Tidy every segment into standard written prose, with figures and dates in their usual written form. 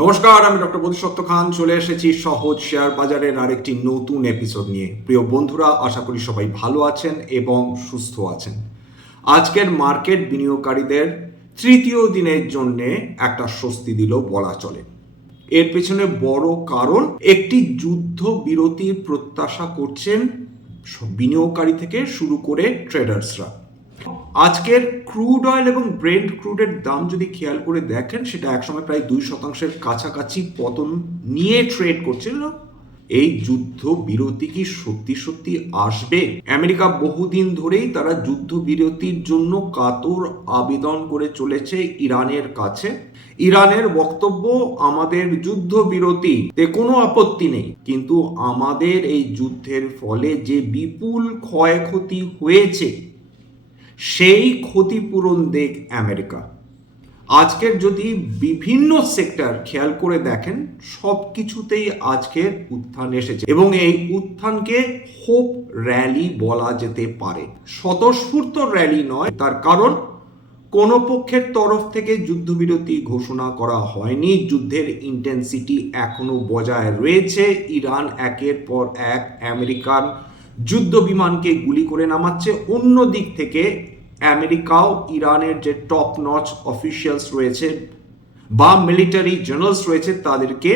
নমস্কার, আমি ডক্টর বোধিসত্ত্ব খান চলে এসেছি সহজ শেয়ার বাজারের আরেকটি নতুন এপিসোড নিয়ে। প্রিয় বন্ধুরা, আশা করি সবাই ভালো আছেন এবং সুস্থ আছেন। আজকের মার্কেট বিনিয়োগকারীদের তৃতীয় দিনের জন্য একটা স্বস্তি দিল বলা চলে। এর পেছনে বড় কারণ, একটি যুদ্ধ বিরতির প্রত্যাশা করছেন বিনিয়োগকারী থেকে শুরু করে ট্রেডার্সরা। আজকের ক্রুড অয়েল এবং ব্রেন্ট ক্রুডের দাম যদি খেয়াল করে দেখেন, সেটা একসময় প্রায় 2% কাছাকাছি পতন নিয়ে ট্রেড করছিল। এই যুদ্ধ বিরতি কি সত্যি সত্যি আসবে? আমেরিকা বহুদিন ধরেই তারা যুদ্ধ বিরতির জন্য কাতর আবেদন করে চলেছে ইরানের কাছে। ইরানের বক্তব্য, আমাদের যুদ্ধ বিরতিতে কোনো আপত্তি নেই, কিন্তু আমাদের এই যুদ্ধের ফলে যে বিপুল ক্ষয়ক্ষতি হয়েছে সেই ক্ষতিপূরণ দেখ আমেরিকা। আজকের যদি বিভিন্ন সেক্টর খেয়াল করে দেখেন, সব কিছুতেই আজকের উত্থান এসেছে এবং এই উত্থানকে হোপ র্যালি বলা যেতে পারে। স্বতঃস্ফূর্ত র্যালি নয়, তার কারণ কোনো পক্ষের তরফ থেকে যুদ্ধবিরতি ঘোষণা করা হয়নি। যুদ্ধের ইন্টেন্সিটি এখনো বজায় রয়েছে। ইরান একের পর এক আমেরিকান যুদ্ধ বিমানকে গুলি করে নামাচ্ছে। অন্য দিক থেকে আমেরিকাও ইরানের যে টপ নচ অফিসিয়ালস রয়েছে বা মিলিটারি জেনারেলস রয়েছে, তাদেরকে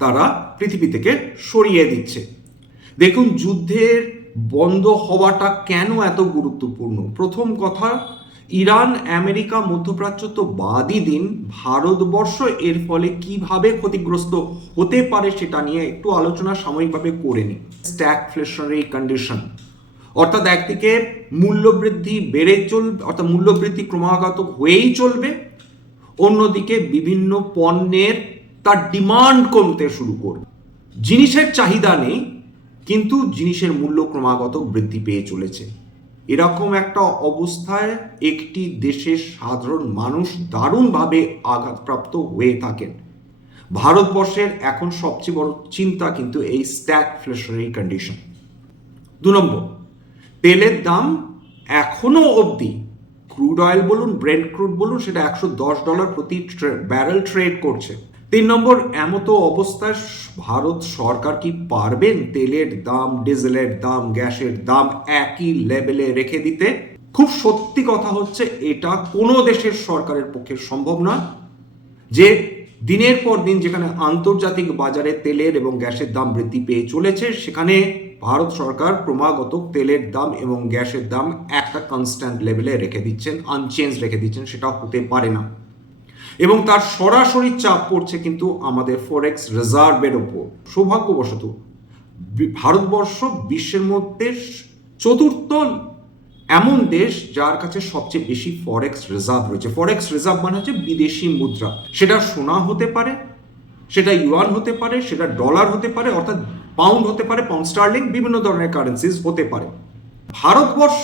তারা পৃথিবী থেকে সরিয়ে দিচ্ছে। দেখুন, যুদ্ধের বন্ধ হওয়াটা কেন এত গুরুত্বপূর্ণ। প্রথম কথা, ইরান আমেরিকা মধ্যপ্রাচ্য তো বাদই দিন, ভারতবর্ষ এর ফলে কিভাবে ক্ষতিগ্রস্ত হতে পারে সেটা নিয়ে একটু আলোচনা সাময়িকভাবে করে নিই। স্ট্যাগফ্লেশনারি কন্ডিশন, অর্থাৎ একদিকে মূল্যবৃদ্ধি বেড়ে চলবে, অর্থাৎ মূল্যবৃদ্ধি ক্রমাগত হয়েই চলবে, অন্যদিকে বিভিন্ন পণ্যের তার ডিমান্ড কমতে শুরু করবে। জিনিসের চাহিদা নেই, কিন্তু জিনিসের মূল্য ক্রমাগত বৃদ্ধি পেয়ে চলেছে। এরকম একটা অবস্থায় একটি দেশের সাধারণ মানুষ দারুণভাবে আঘাতপ্রাপ্ত হয়ে থাকেন। ভারতবর্ষের এখন সবচেয়ে বড় চিন্তা কিন্তু এই স্ট্যাগফ্লেশনারি কন্ডিশন। 2 নম্বর, তেলের দাম এখনো অবধি, ক্রুড অয়েল বলুন, ব্রেন্ট ক্রুড বলুন, সেটা $110 প্রতি ব্যারেল ট্রেড করছে। 3 নম্বর, এমতো অবস্থায় ভারত সরকার কি পারবেন তেলের দাম, ডিজেলের দাম, গ্যাসের দাম একই লেভেলে রেখে দিতে? খুব সত্যি কথা হচ্ছে, এটা কোনো দেশের সরকারের পক্ষে সম্ভব নয় যে দিনের পর দিন যেখানে আন্তর্জাতিক বাজারে তেলের এবং গ্যাসের দাম বৃদ্ধি পেয়ে চলেছে, সেখানে ভারত সরকার ক্রমাগত তেলের দাম এবং গ্যাসের দাম একটা কনস্ট্যান্ট লেভেলে রেখে দিচ্ছেন, আনচেঞ্জ রেখে দিচ্ছেন। সেটা হতে পারে না এবং তার সরাসরি চাপ পড়ছে কিন্তু আমাদের ফরেক্স রিজার্ভের ওপর। সৌভাগ্যবশত ভারতবর্ষ বিশ্বের মধ্যে চতুর্থ এমন দেশ যার কাছে সবচেয়ে বেশি ফরেক্স রিজার্ভ রয়েছে। ফরেক্স রিজার্ভ মানে হচ্ছে বিদেশি মুদ্রা। সেটা সোনা হতে পারে, সেটা ইউয়ান হতে পারে, সেটা ডলার হতে পারে, অর্থাৎ পাউন্ড হতে পারে, পাউন্ড স্টার্লিং, বিভিন্ন ধরনের কারেন্সিজ হতে পারে। ভারতবর্ষ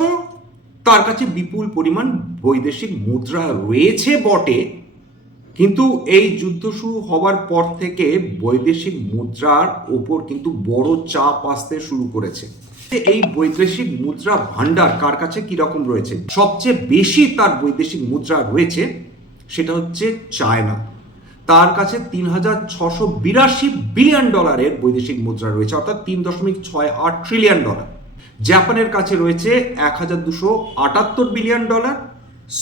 তার কাছে বিপুল পরিমাণ বৈদেশিক মুদ্রা রয়েছে বটে, কিন্তু এই যুদ্ধ শুরু হওয়ার পর থেকে বৈদেশিক মুদ্রার ওপর কিন্তু বড় চাপ আসতে শুরু করেছে। এই বৈদেশিক মুদ্রা ভান্ডার কার কাছে কি রকম রয়েছে? সবচেয়ে বেশি তার বৈদেশিক মুদ্রা রয়েছে সেটা হচ্ছে চায়না। তার কাছে $3,682 বিলিয়ন বৈদেশিক মুদ্রা রয়েছে, অর্থাৎ $3.68 ট্রিলিয়ন। জাপানের কাছে রয়েছে $1,278 বিলিয়ন,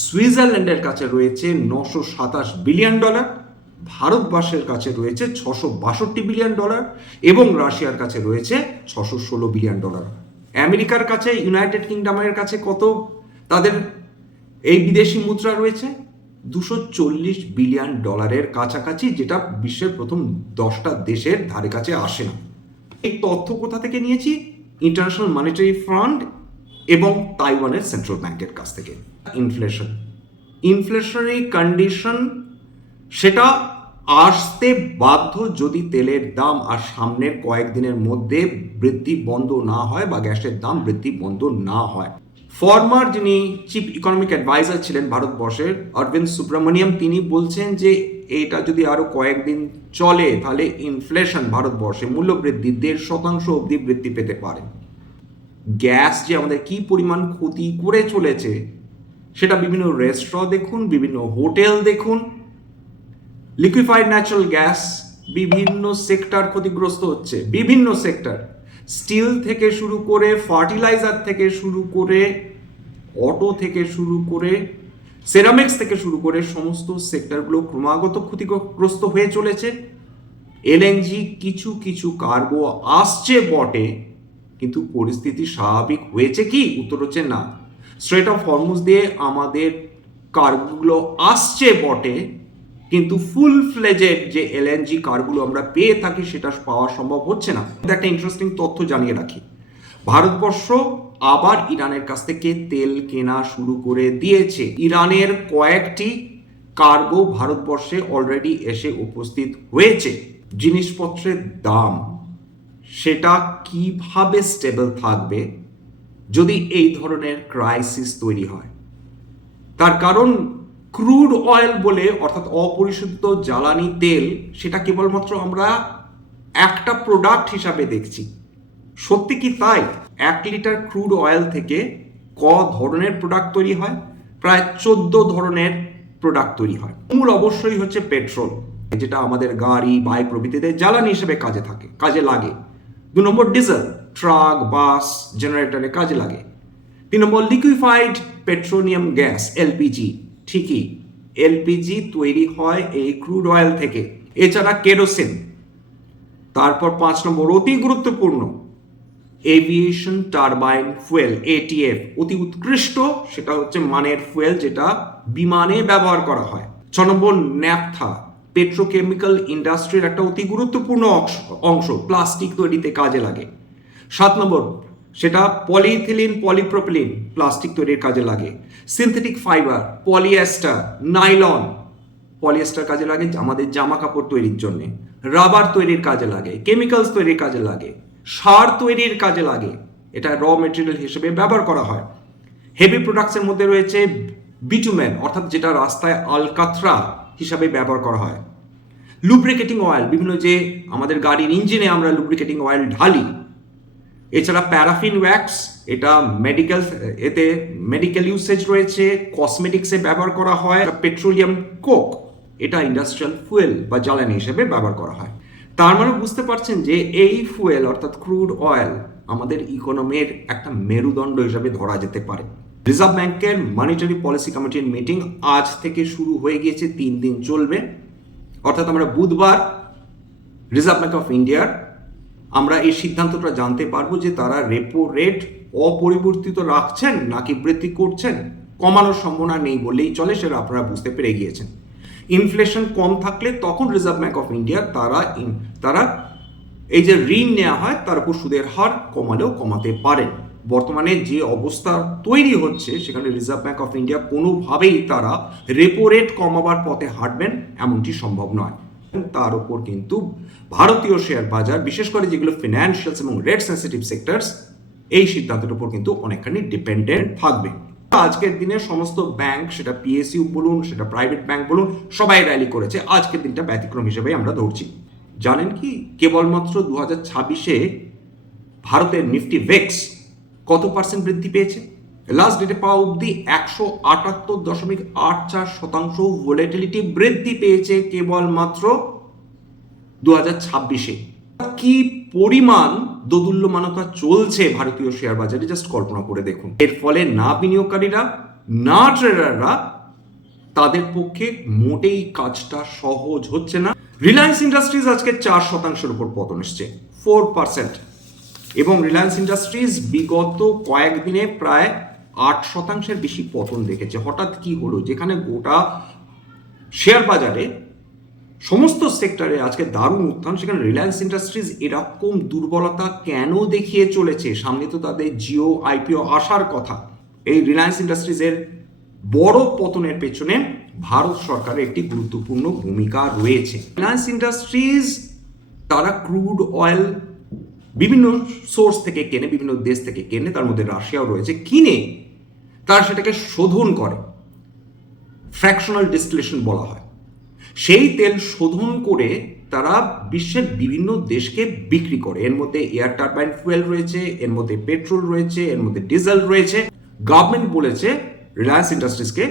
সুইজারল্যান্ডের কাছে রয়েছে $927 বিলিয়ন, ভারতবর্ষের কাছে রয়েছে $662 বিলিয়ন এবং রাশিয়ার কাছে রয়েছে $616 বিলিয়ন। আমেরিকার কাছে, ইউনাইটেড কিংডমের কাছে কত তাদের এই বিদেশি মুদ্রা রয়েছে? $240 বিলিয়ন কাছাকাছি, যেটা বিশ্বের প্রথম 10টা দেশের ধারে কাছে আসে না। এই তথ্য কোথা থেকে নিয়েছি? ইন্টারন্যাশনাল মনিটারি ফান্ড এবং তাইওয়ানের সেন্ট্রাল ব্যাংকের কাছ থেকে। ইনফ্লেশনারি কন্ডিশন সেটা আসতে বাধ্য যদি তেলের দাম আর সামনের কয়েকদিনের মধ্যে বৃদ্ধি বন্ধ না হয় বা গ্যাসের দাম বৃদ্ধি বন্ধ না হয়। ফর্মার যিনি চিফ ইকোনমিক অ্যাডভাইজার ছিলেন ভারতবর্ষের, অরবিন্দ সুব্রমণিয়াম, তিনি বলছেন যে এটা যদি আরো কয়েকদিন চলে তাহলে ইনফ্লেশন ভারতবর্ষে মূল্যবৃদ্ধি 1.5% অবধি বৃদ্ধি পেতে পারে। গ্যাস যে আমাদের কি পরিমাণ ক্ষতি করে চলেছে সেটা বিভিন্ন রেস্টুরেন্ট দেখুন, বিভিন্ন হোটেল দেখুন, লিকুইফাইড ন্যাচারাল গ্যাস, বিভিন্ন সেক্টর ক্ষতিগ্রস্ত হচ্ছে, বিভিন্ন সেক্টর, স্টিল থেকে শুরু করে, ফার্টিলাইজার থেকে শুরু করে, অটো থেকে শুরু করে, সেরামিক্স থেকে শুরু করে সমস্ত সেক্টরগুলো ক্রমাগত ক্ষতিগ্রস্ত হয়ে চলেছে। এলএনজি কিছু কিছু কার্গো আসছে বটে, কিন্তু পরিস্থিতি স্বাভাবিক হয়েছে কি? উত্তর হচ্ছে না। স্ট্রেট অফ হরমুজ দিয়ে আমাদের কার্গোগুলো আসছে বটে, কিন্তু ফুল ফ্লেজেড যে এলএনজি কারগুলো আমরা পেয়ে থাকি সেটা পাওয়া সম্ভব হচ্ছে না। একটা ইন্টারেস্টিং তথ্য জানিয়ে রাখি, ভারতবর্ষ আবার ইরানের কাছ থেকে তেল কেনা শুরু করে দিয়েছে। ইরানের কয়েকটি কার্গো ভারতবর্ষে অলরেডি এসে উপস্থিত হয়েছে। জিনিসপত্রের দাম সেটা কিভাবে স্টেবল থাকবে যদি এই ধরনের ক্রাইসিস তৈরি হয়? তার কারণ ক্রুড অয়েল বলে, অর্থাৎ অপরিশোধিত জ্বালানি তেল, সেটা কেবলমাত্র আমরা একটা প্রোডাক্ট হিসাবে দেখছি। সত্যি কি তাই? 1 লিটার ক্রুড অয়েল থেকে ক ধরনের প্রোডাক্ট তৈরি হয়? প্রায় 14 ধরনের প্রোডাক্ট তৈরি হয়। মূল অবশ্যই হচ্ছে পেট্রোল, যেটা আমাদের গাড়ি, বাইক প্রভৃতিতে জ্বালানি হিসেবে কাজে লাগে। 2 নম্বর ডিজেল, ট্রাক, বাস, জেনারেটরে কাজে লাগে। 3 নম্বর লিকুইফাইড পেট্রোলিয়াম গ্যাস, এলপিজি। ঠিকই, এলপিজি তৈরি হয় এই ক্রুড অয়েল থেকে। এছাড়া কেরোসিন। তারপর 5 নম্বর অতি গুরুত্বপূর্ণ, এভিয়েশন টারবাইন ফুয়েল, এটিএফ, অতি উৎকৃষ্ট, সেটা হচ্ছে মানের ফুয়েল যেটা বিমানে ব্যবহার করা হয়। 6 নম্বর ন্যাপথা, পেট্রোকেমিক্যাল ইন্ডাস্ট্রির একটা অতি গুরুত্বপূর্ণ অংশ, প্লাস্টিক তৈরিতে কাজে লাগে। 7 নম্বর, সেটা পলিইথিলিন, পলিপ্রোপিলিন, প্লাস্টিক তৈরির কাজে লাগে। Synthetic fibre, polyester, nylon, polyester কাজে লাগে আমাদের জামা কাপড় তৈরির জন্য। রাবার তৈরির কাজে লাগে, কেমিক্যালস তৈরির কাজে লাগে, সার তৈরির কাজে লাগে, এটা র মেটেরিয়াল হিসেবে ব্যবহার করা হয়। হেভি প্রোডাক্টসের মধ্যে রয়েছে বিটুমেন, অর্থাৎ যেটা রাস্তায় আলকাতরা হিসাবে ব্যবহার করা হয়। লুব্রিকেটিং অয়েল, বিভিন্ন যে আমাদের গাড়ির ইঞ্জিনে আমরা লুব্রিকেটিং অয়েল ঢালি। এছাড়া প্যারাফিন ওয়্যাক্স, এটা মেডিকেল ইউসেজ রয়েছে, কসমেটিক্সে ব্যবহার করা হয়। পেট্রোলিয়াম কোক, এটা ইন্ডাস্ট্রিয়াল ফুয়েল বা জ্বালানি হিসেবে ব্যবহার করা হয়। তার মানে বুঝতে পারছেন যে এই ফুয়েল অর্থাৎ ক্রুড অয়েল আমাদের ইকোনমির একটা মেরুদণ্ড হিসাবে ধরা যেতে পারে। রিজার্ভ ব্যাংকের মনিটারি পলিসি কমিটির মিটিং আজ থেকে শুরু হয়ে গিয়েছে, 3 দিন চলবে। অর্থাৎ আমরা বুধবার রিজার্ভ ব্যাংক অফ ইন্ডিয়ার আমরা এই সিদ্ধান্তটা জানতে পারবো যে তারা রেপো রেট অপরিবর্তিত রাখছেন নাকি বৃদ্ধি করছেন। কমানোর সম্ভাবনা নেই বললেই চলে, সেটা আপনারা বুঝতে পেরে গিয়েছেন। ইনফ্লেশন কম থাকলে তখন রিজার্ভ ব্যাংক অফ ইন্ডিয়া তারা এই যে ঋণ নেওয়া হয় তার উপর সুদের হার কমালেও কমাতে পারেন। বর্তমানে যে অবস্থা তৈরি হচ্ছে সেখানে রিজার্ভ ব্যাংক অফ ইন্ডিয়া কোনোভাবেই তারা রেপো রেট কমাবার পথে হাঁটবেন এমনটি সম্ভব নয়। তার উপর কিন্তু ভারতীয় শেয়ার বাজার, বিশেষ করে যেগুলো ফিনান্সিয়ালস এবং রেট সেন্সিটিভ সেক্টরস, এই সিদ্ধান্তের উপর কিন্তু অনেকখানি ডিপেন্ডেন্ট থাকবে। আজকের দিনে সমস্ত ব্যাংক, সেটা পিএসইউ বলুন, সেটা প্রাইভেট ব্যাংক বলুন, সবাই র্যালি করেছে। আজকের দিনটা ব্যতিক্রম হিসেবে আমরা ধরছি। জানেন কি, কেবলমাত্র 2026-এ ভারতের নিফটি ভেক্স কত পার্সেন্ট বৃদ্ধি পেয়েছে? লাস্ট ডেটে পাওয়া অব্দি 178.84% ভোলেটিলিটি বৃদ্ধি পেয়েছে কেবলমাত্র 2026-এ। কি পরিমাণ দোদুল্যমানতা চলছে ভারতীয় শেয়ার বাজারে, জাস্ট কল্পনা করে দেখুন। এর ফলে না বিনিয়োগকারীরা, না ট্রেডাররা, তাদের পক্ষে মোটেই কাজটা সহজ হচ্ছে না। রিলায়েন্স ইন্ডাস্ট্রিজ আজকে 4%-এর উপর পতন এসছে, 4%। এবং রিলায়েন্স ইন্ডাস্ট্রিজ বিগত কয়েকদিনে প্রায় 8%-এর বেশি পতন দেখেছে। হঠাৎ কি হলো? যেখানে গোটা শেয়ার বাজারে সমস্ত সেক্টরে আজকে দারুণ উত্থান, সেখানে রিলায়েন্স ইন্ডাস্ট্রিজ এরকম দুর্বলতা কেন দেখিয়ে চলেছে? সামনে তো তাদের জিও আইপিও আসার কথা। এই রিলায়েন্স ইন্ডাস্ট্রিজের বড় পতনের পেছনে ভারত সরকারের একটি গুরুত্বপূর্ণ ভূমিকা রয়েছে। রিলায়েন্স ইন্ডাস্ট্রিজ তারা ক্রুড অয়েল বিভিন্ন সোর্স থেকে কেনে, বিভিন্ন দেশ থেকে কেনে, তার মধ্যে রাশিয়াও রয়েছে। কিনে তারা সেটাকে শোধন করে, ফ্র্যাকশনাল ডিস্টিলেশন বলা হয়। সেই তেল শোধন করে তারা বিশ্বের বিভিন্ন দেশকে বিক্রি করে। এর মধ্যে এয়ার টারবাইন ফুয়েল রয়েছে, এর মধ্যে পেট্রোল রয়েছে, এর মধ্যে ডিজেল রয়েছে। গভর্নমেন্ট বলেছে রিলায়েন্স ইন্ডাস্ট্রিজকে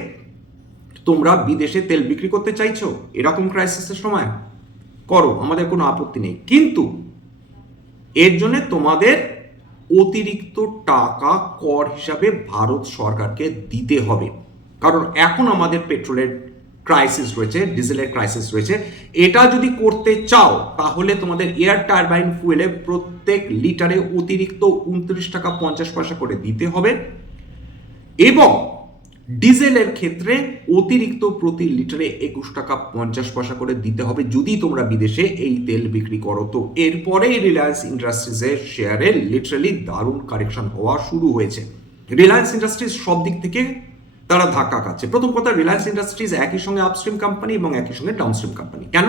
তোমরা বিদেশে তেল বিক্রি করতে চাইছো এরকম ক্রাইসিসের সময়, করো, আমাদের কোনো আপত্তি নেই, কিন্তু এর জন্য তোমাদের অতিরিক্ত টাকা কর হিসাবে ভারত সরকারকে দিতে হবে। কারণ এখন আমাদের পেট্রোলের ক্রাইসিস রয়েছে, ডিজেলের ক্রাইসিস রয়েছে। এটা যদি করতে চাও তাহলে তোমাদের এয়ার টারবাইন ফুয়েলে প্রত্যেক লিটারে অতিরিক্ত 29 টাকা 50 পয়সা করে দিতে হবে, এবং ডিজেলের ক্ষেত্রে অতিরিক্ত প্রতি লিটারে 21 টাকা 50 পয়সা করে দিতে হবে যদি তোমরা বিদেশে এই তেল বিক্রি করো। তো এরপরেই রিলায়েন্স ইন্ডাস্ট্রিজের শেয়ারে লিটারালি দারুণ কারেকশন হওয়া শুরু হয়েছে। রিলায়েন্স ইন্ডাস্ট্রিজ সব দিক থেকে তারা ধাক্কা খাচ্ছে। প্রথম কথা, রিলায়েন্স ইন্ডাস্ট্রিজ একই সঙ্গে আপস্ট্রিম কোম্পানি এবং একই সঙ্গে ডাউনস্ট্রিম কোম্পানি। কেন?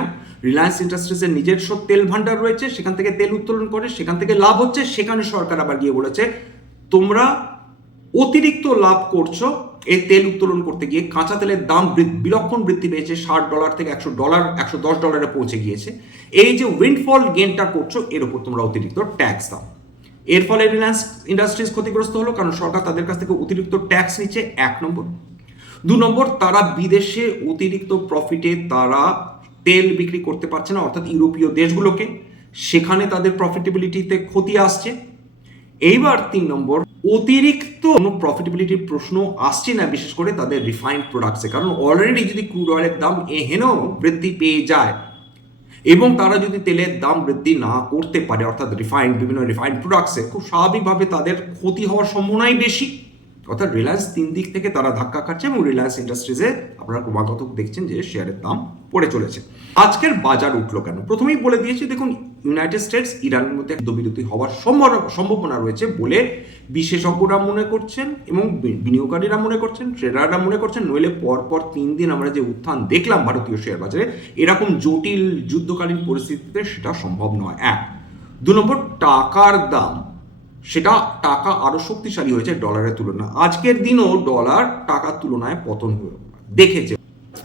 রিলায়েন্স ইন্ডাস্ট্রিজের নিজস্ব তেল ভান্ডার রয়েছে, সেখান থেকে তেল উত্তোলন করে, সেখান থেকে লাভ হচ্ছে। সেখানে সরকার আবার গিয়ে বলেছে তোমরা অতিরিক্ত লাভ করছো এই তেল উত্তোলন করতে গিয়ে। কাঁচা তেলের দাম বিলক্ষণ বৃদ্ধি পেয়েছে, $60 থেকে $100, $110 পৌঁছে গিয়েছে। এই যে উইন্ডফল গেনটা করছো এর উপর তোমরা অতিরিক্ত ট্যাক্স দাও। এর ফলে রিলায়েন্স ইন্ডাস্ট্রিজ ক্ষতিগ্রস্ত হলো, কারণ সরকার তাদের কাছ থেকে অতিরিক্ত ট্যাক্স নিচ্ছে, 1 নম্বর। 2 নম্বর, তারা বিদেশে অতিরিক্ত প্রফিটে তারা তেল বিক্রি করতে পারছে না, অর্থাৎ ইউরোপীয় দেশগুলোকে, সেখানে তাদের প্রফিটেবিলিটিতে ক্ষতি আসছে। এইবার 3 নম্বর, অতিরিক্ত প্রফিটেবিলিটির প্রশ্ন আসছে না, বিশেষ করে তাদের রিফাইন্ড প্রোডাক্টসে। কারণ অলরেডি যদি ক্রুড অয়েলের দাম এহেনও বৃদ্ধি পেয়ে যায় এবং তারা যদি তেলের দাম বৃদ্ধি না করতে পারে, অর্থাৎ বিভিন্ন রিফাইন্ড প্রোডাক্টসে, খুব স্বাভাবিকভাবে তাদের ক্ষতি হওয়ার সম্ভাবনাই বেশি। অর্থাৎ রিলায়েন্স 3 দিক থেকে তারা ধাক্কা খাচ্ছে এবং রিলায়েন্স ইন্ডাস্ট্রিজে আপনারা ক্রমাগত দেখছেন যে শেয়ারের দাম পড়ে চলেছে। আজকের বাজার উঠলো কেন? প্রথমেই বলে দিয়েছি, দেখুন, ইউনাইটেড স্টেটস ইরানের মধ্যে যুদ্ধবিরতি হওয়ার সম্ভাবনা রয়েছে বলে বিশেষজ্ঞরা মনে করছেন এবং বিনিয়োগকারীরা মনে করছেন, ট্রেডাররা মনে করছেন। নইলে পরপর 3 দিন আমরা যে উত্থান দেখলাম ভারতীয় শেয়ার বাজারে, এরকম জটিল যুদ্ধকালীন পরিস্থিতিতে সেটা সম্ভব নয়। 1। 2 নম্বর, টাকার দাম, সেটা টাকা আরো শক্তিশালী হয়েছে ডলারের তুলনায়। আজকের দিনও ডলার টাকার তুলনায় পতন দেখেছে।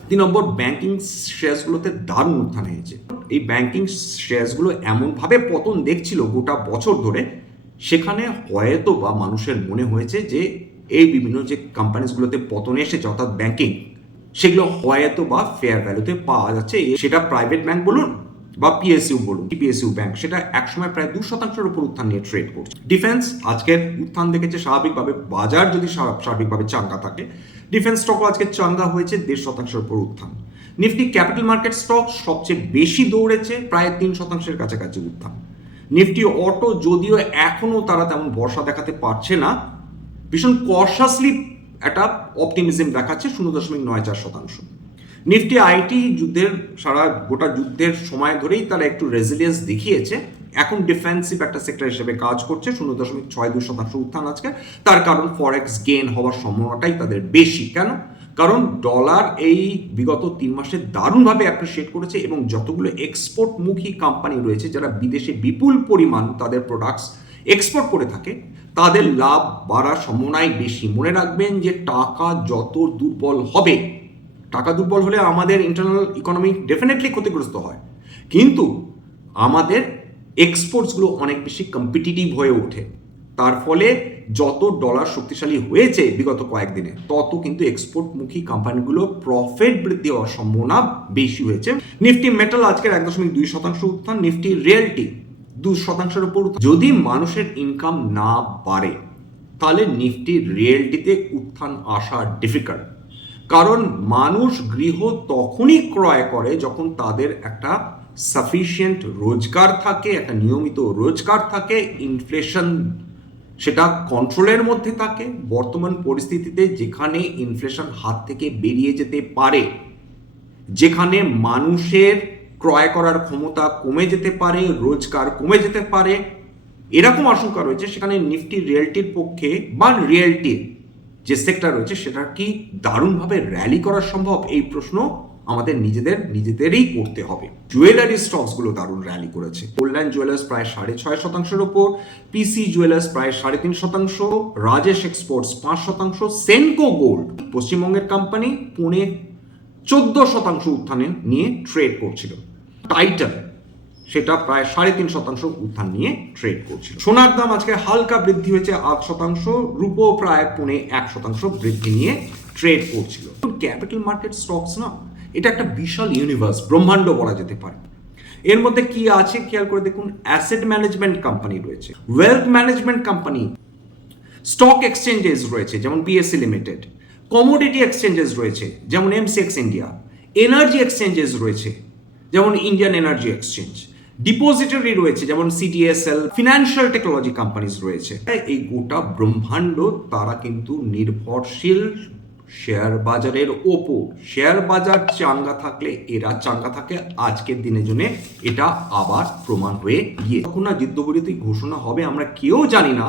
3 নম্বর, ব্যাংকিং শেয়ারগুলোতে দারুণ উত্থান হয়েছে। এই ব্যাংকিং শেয়ারগুলো এমনভাবে পতন দেখছিল গোটা বছর ধরে, সেখানে হয়তো বা মানুষের মনে হয়েছে যে এই বিভিন্ন যে কোম্পানিগুলোতে পতন এসেছে, অর্থাৎ ব্যাংকিং, সেগুলো হয়তো বা ফেয়ার ভ্যালুতে পাওয়া যাচ্ছে। সেটা প্রাইভেট ব্যাংক বলুন বা পিএসইউ বলুন, পিএসইউ ব্যাংক, সেটা একসময় প্রায় 2% উপর উত্থান নিয়ে ট্রেড করছে। ডিফেন্স আজকের উত্থান দেখেছে স্বাভাবিকভাবে, বাজার যদি স্বাভাবিকভাবে চাঙ্গা থাকে, ডিফেন্স স্টকও আজকে চাঙ্গা হয়েছে, 1.5% উপর উত্থান। নিফটি ক্যাপিটাল মার্কেট স্টক সবচেয়ে বেশি দৌড়েছে, প্রায় 3% কাছাকাছি উত্থান। নিফটি অটো যদিও এখনো তারা তেমন ভরসা দেখাতে পারছে না, ভীষণ কশাসলি একটা অপটিমিজম দেখাচ্ছে, 0.94%। নিফটি আইটি গোটা যুদ্ধের সময় ধরেই তারা একটু রেজিলিয়েন্স দেখিয়েছে, এখন ডিফেন্সিভ একটা সেক্টর হিসেবে কাজ করছে, 0.62% উত্থান আজকে। তার কারণ ফরেক্স গেন হওয়ার সম্ভাবনাটাই তাদের বেশি। কেন? কারণ ডলার এই বিগত 3 মাসে দারুণভাবে অ্যাপ্রিসিয়েট করেছে এবং যতগুলো এক্সপোর্টমুখী কোম্পানি রয়েছে যারা বিদেশে বিপুল পরিমাণ তাদের প্রোডাক্টস এক্সপোর্ট করে থাকে, তাদের লাভ বাড়ার সম্ভাবনাই বেশি। মনে রাখবেন যে টাকা যত দুর্বল হবে, টাকা দুর্বল হলে আমাদের ইন্টারনাল ইকোনমি ডেফিনেটলি ক্ষতিগ্রস্ত হয়, কিন্তু আমাদের এক্সপোর্টসগুলো অনেক বেশি কম্পিটিটিভ হয়ে ওঠে। তার ফলে যত ডলার শক্তিশালী হয়েছে বিগত কয়েকদিনে, তত কিন্তু এক্সপোর্টমুখী কোম্পানিগুলো প্রফিট বৃদ্ধি হওয়ার সম্ভাবনা বেশি হয়েছে। নিফটি মেটাল আজকের 1.2% উত্থান, নিফটি রিয়েলটি 2%-এর উপর। যদি মানুষের ইনকাম না বাড়ে তাহলে নিফটি রিয়েলটিতে উত্থান আসা ডিফিকাল্ট। কারণ মানুষ গৃহ তখনই ক্রয় করে যখন তাদের একটা সাফিসিয়েন্ট রোজগার থাকে, একটা নিয়মিত রোজগার থাকে, ইনফ্লেশন সেটা কন্ট্রোলের মধ্যে থাকে। বর্তমান পরিস্থিতিতে যেখানে ইনফ্লেশন হাত থেকে বেরিয়ে যেতে পারে, যেখানে মানুষের ক্রয় করার ক্ষমতা কমে যেতে পারে, রোজগার কমে যেতে পারে, এরকম আশঙ্কা রয়েছে, সেখানে নিফটি রিয়েলটির পক্ষে বা রিয়েলটির যে সেক্টর রয়েছে সেটা কি দারুণভাবে র্যালি করা সম্ভব? এই প্রশ্ন আমাদের নিজেদেরই করতে হবে। জুয়েলারি স্টকসগুলো দারুণ র্যালি করেছে। কল্যাণ জুয়েলার্স প্রায় 6.5%-এর ওপর, পিসি জুয়েলার্স প্রায় 3.5%, রাজেশ এক্সপোর্টস 5%, সেনকো গোল্ড পশ্চিমবঙ্গের কোম্পানি 14% উত্থানে নিয়ে ট্রেড করছিল। টাইটান সেটা প্রায় 3.5% উত্থান নিয়ে ট্রেড করছিল। সোনার দাম আজকে হালকা বৃদ্ধি হয়েছে 8%, রূপো প্রায় 1% বৃদ্ধি নিয়ে ট্রেড করছিল। ক্যাপিটাল মার্কেট স্টকস না, এটা একটা বিশাল ইউনিভার্স, ব্রহ্মাণ্ড বলা যেতে পারে। এর মধ্যে কি আছে খেয়াল করে দেখুন, অ্যাসেট ম্যানেজমেন্ট কোম্পানি রয়েছে, wealth management company, stock exchanges রয়েছে যেমন পিএসসি লিমিটেড, কমোডিটি এক্সচেঞ্জেস রয়েছে যেমন এমসিএক্স ইন্ডিয়া, এনার্জি এক্সচেঞ্জেস রয়েছে যেমন ইন্ডিয়ান এনার্জি এক্সচেঞ্জ, ডিপোজিটরি রয়েছে যেমন সিডিএসএল, ফিনান্সিয়াল টেকনোলজি কোম্পানিজ রয়েছে। এই গোটা ব্রহ্মাণ্ড তারা কিন্তু নির্ভরশীল শেয়ার বাজারের ওপর। শেয়ার বাজার চাঙ্গা থাকলে এরা চাঙ্গা থাকে, আজকের দিনের জন্য এটা আবার প্রমাণ হয়ে গিয়ে তখন না যুদ্ধবিরতি ঘোষণা হবে, আমরা কেউ জানি না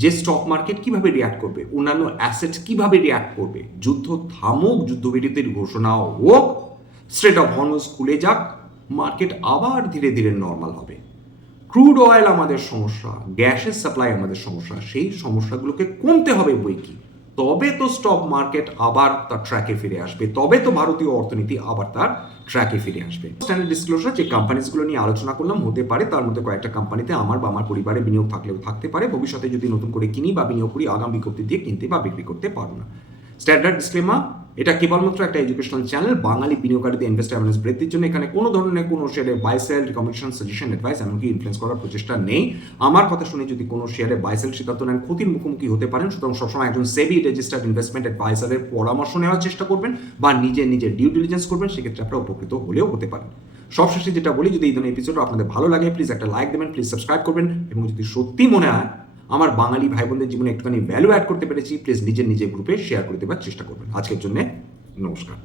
যে স্টক মার্কেট কিভাবে রিয়াক্ট করবে, অন্যান্য অ্যাসেটস কিভাবে রিয়াক্ট করবে। যুদ্ধ থামুক, যুদ্ধবিরতির ঘোষণা হোক, স্ট্রেট অফ হরমুজ খুলে যাক, মার্কেট আবার ধীরে ধীরে নর্মাল হবে। ক্রুড অয়েল আমাদের সমস্যা, গ্যাসের সাপ্লাই আমাদের সমস্যা, সেই সমস্যাগুলোকে কমতে হবে বই কি, তবে তো স্টক মার্কেট আবার তার ট্র্যাকে ফিরে আসবে, তবে তো ভারতীয় অর্থনীতি আবার তার ট্র্যাকে ফিরে আসবে। স্ট্যান্ডার্ড ডিসক্লোজার যে কোম্পানিজগুলো নিয়ে আলোচনা করলাম, হতে পারে তার মধ্যে কয়েকটা কোম্পানিতে আমার বা আমার পরিবারে বিনিয়োগ থাকলেও থাকতে পারে, ভবিষ্যতে যদি নতুন করে কিনি বা বিনিয়োগ করি আগাম বিজ্ঞপ্তি দিয়ে কিনতে বা বিক্রি করতে পারবো না। স্ট্যান্ডার্ড ডিসক্লেমার, এটা কেবলমাত্র একটা এডুকেশনাল চ্যানেল, বাঙালি বিনিয়োগকারীদের ইনভেস্টার অ্যাওয়ারনেস বৃদ্ধির জন্য এখানে কোনো ধরনের কোনো শেয়ারে buy sell recommendation, suggestion, advice এমনকি ইনফ্লুয়েন্স করার প্রচেষ্টা নেই। আমার কথা শুনে যদি কোনো শেয়ারে বাই সেল সিদ্ধান্ত নেন, ক্ষতির মুখোমুখি হতে পারেন। সুতরাং সবসময় একজন সেবি রেজিস্টার্ড ইনভেস্টমেন্ট অ্যাডভাইসারের পরামর্শ নেওয়ার চেষ্টা করবেন বা নিজের ডিউ ডিলিজেন্স করবেন, সেক্ষেত্রে আপনারা উপকৃত হলেও হতে পারেন। সবশেষে যেটা বলি, যদি এই ধরনের এপিসোড আপনাদের ভালো লাগে প্লিজ একটা লাইক দেবেন, প্লিজ সাবস্ক্রাইব করবেন, এবং যদি সত্যি মনে হয় আমার বাঙালি ভাই বোনদের জীবনে একটুখানি ভ্যালু অ্যাড করতে পেরেছি, প্লিজ নিজের গ্রুপে শেয়ার করে দেওয়ার চেষ্টা করবেন। আজকের জন্য নমস্কার।